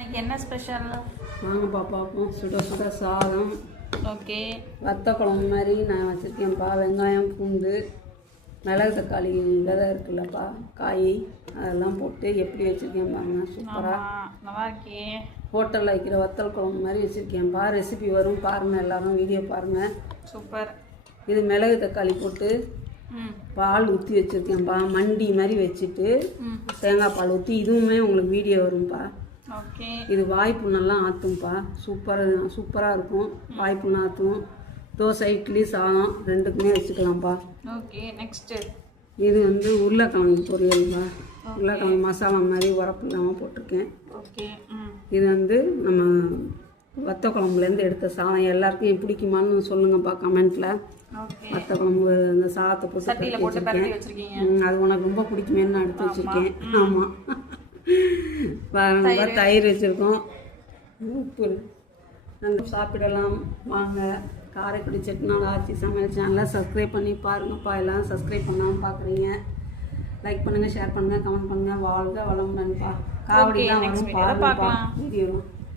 இன்னைக்கு என்ன ஸ்பெஷல்? வாங்கப்பா பார்ப்போம். சுட சுட சாதம். ஓகே. வத்த குழம்பு மாதிரி நான் வச்சுருக்கேன்ப்பா. வெங்காயம், பூண்டு, மிளகு, தக்காளி விதை இருக்குல்லப்பா, காய் அதெல்லாம் போட்டு எப்படி வச்சுருக்கேன் பாருங்க. சூப்பராக நல்லா இருக்கே. ஹோட்டலில் வைக்கிற வத்தல் குழம்பு மாதிரி வச்சுருக்கேன்ப்பா. ரெசிபி வரும் பாருங்கள், எல்லோரும் வீடியோ பாருங்கள். சூப்பர். இது மிளகு தக்காளி போட்டு பால் ஊற்றி வச்சுருக்கேன்ப்பா. மண்டி மாதிரி வச்சுட்டு தேங்காய் பால் ஊற்றி, இதுவுமே உங்களுக்கு வீடியோ வரும்ப்பா. ஓகே. இது வாய்ப்புண்ணெல்லாம் ஆற்றும்ப்பா. சூப்பராக இருக்கும். வாய்ப்புண்ணா ஆற்றும். தோசை, இட்லி, சாதம் ரெண்டுக்குமே வச்சுக்கலாம்ப்பா. ஓகே. நெக்ஸ்ட்டு இது உருளைக்கிழங்கு பொரியல்ப்பா. உருளைக்கிழங்கு மசாலா மாதிரி உரப்பு இல்லாமல் போட்டிருக்கேன். ஓகே. இது நம்ம வத்த குழம்புலேருந்து எடுத்த சாதம். எல்லாருக்கும் பிடிக்குமான்னு சொல்லுங்கப்பா கமெண்ட்டில். வத்த குழம்பு அந்த சாதத்தை போட்டு வச்சுருக்கேன். அது உனக்கு ரொம்ப பிடிக்குமேன்னு நான் எடுத்து வச்சுருக்கேன். ஆமாம், பாருங்கப்பா. தயிர் வச்சுருக்கோம், உப்பு. நாங்கள் சாப்பிடலாம் வாங்க. காரைக்குடி செட்டிநாடு ஆச்சி சமையல் சேனலை சப்ஸ்கிரைப் பண்ணி பாருங்கப்பா. எல்லாம் சப்ஸ்கிரைப் பண்ணாமல் பார்க்குறீங்க. லைக் பண்ணுங்கள், ஷேர் பண்ணுங்கள், கமெண்ட் பண்ணுங்கள். வாழ்க வளமுடன்ப்பா. காவடிலாம் வரும் பாருங்கப்பா வீடியோ.